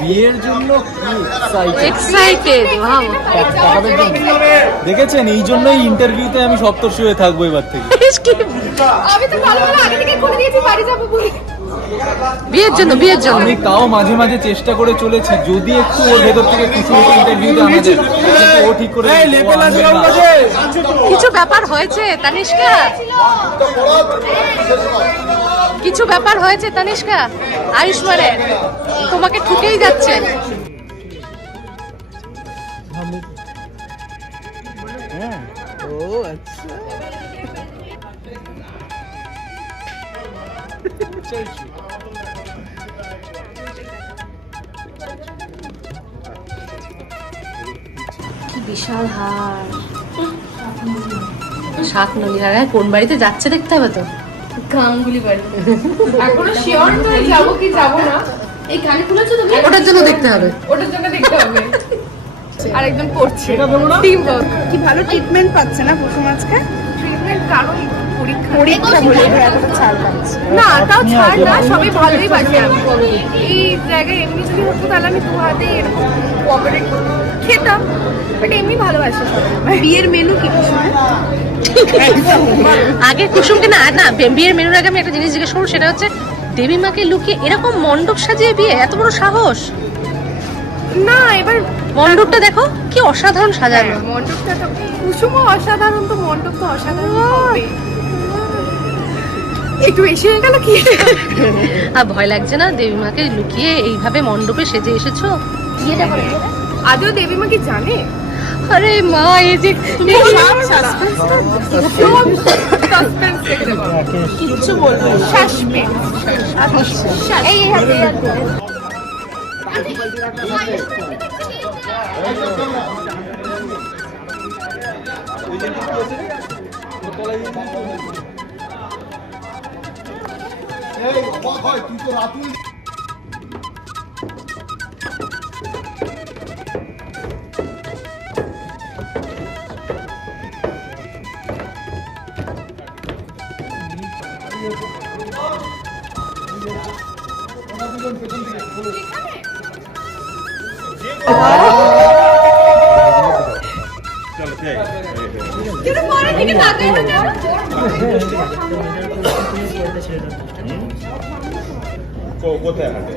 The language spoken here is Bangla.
বিয়ের জন্য এক্সাইটেড। দেখেছেন, এই জন্যই ইন্টারভিউতে আমি সপ্তর্ষি হয়ে থাকবো এবার থেকে। আমি তো ভালো ভালো আগে থেকে করে দিয়েছি বাড়ি যাবো বলে। বিয়ের জন্য আমি তাও মাঝে মাঝে চেষ্টা করে চলেছি, যদি একটু ওর ভেতর থেকে কিছু ইন্টারভিউতে আমাদের, কিন্তু ও ঠিক করে কিছু ব্যাপার হয়েছে তানিষ্কা, কিছু ব্যাপার হয়েছে তানিষ্কা আয়ুষ্মানের, তোমাকে ঠুকেই যাচ্ছে। কি বিশাল হার, 7 নদী। কোন বাড়িতে যাচ্ছে দেখতে হবে তো, গাঙ্গুলি বাড়ি। এখনো শিওর নই যাবো কি যাবো না। এই কানে খুলেছো তুমি? ওটার জন্য দেখতে হবে, ওটার জন্য দেখতে হবে। আর একদম পড়ছে টিম ওয়ার্ক। কি ভালো ট্রিটমেন্ট পাচ্ছে না পশু মাছকে? ট্রিটমেন্ট কারণ পরীক্ষা বলে এতটা ছাড় পাচ্ছে না, তাও ছাড় না, সবাই ভালোই বাসে। আমি এই জায়গায় এমনি যদি হতো তাহলে আমি দু হাতে এরকম কোঅপারেট খেতাম, বাট এমনি ভালোবাসে সবাই। বিয়ের মেনু কি সময়? আগে কুসুমকে না না বিয়ের মেনুর আগে আমি একটা জিনিস জিজ্ঞেস করবো, সেটা হচ্ছে দেবী মাকে লুকিয়ে এরকম মণ্ডপ সাজিয়ে বিয়ে, এত বড় সাহস? না, এবার মণ্ডপটা দেখো কি অসাধারণ সাজানো। মণ্ডপটা তো কুসুমও অসাধারণ, তো মণ্ডপ তো অসাধারণ হবে। একটু বেশি হয়ে গেল কি? আর ভয় লাগছে না দেবী মাকে লুকিয়ে এইভাবে মণ্ডপে সেজে এসেছো? আদৌ দেবী মা কি জানে? আরে মা, এই যে তুমি কিচ্ছু বলবো এই তুই তো রাতুল কোথায় হাঁটে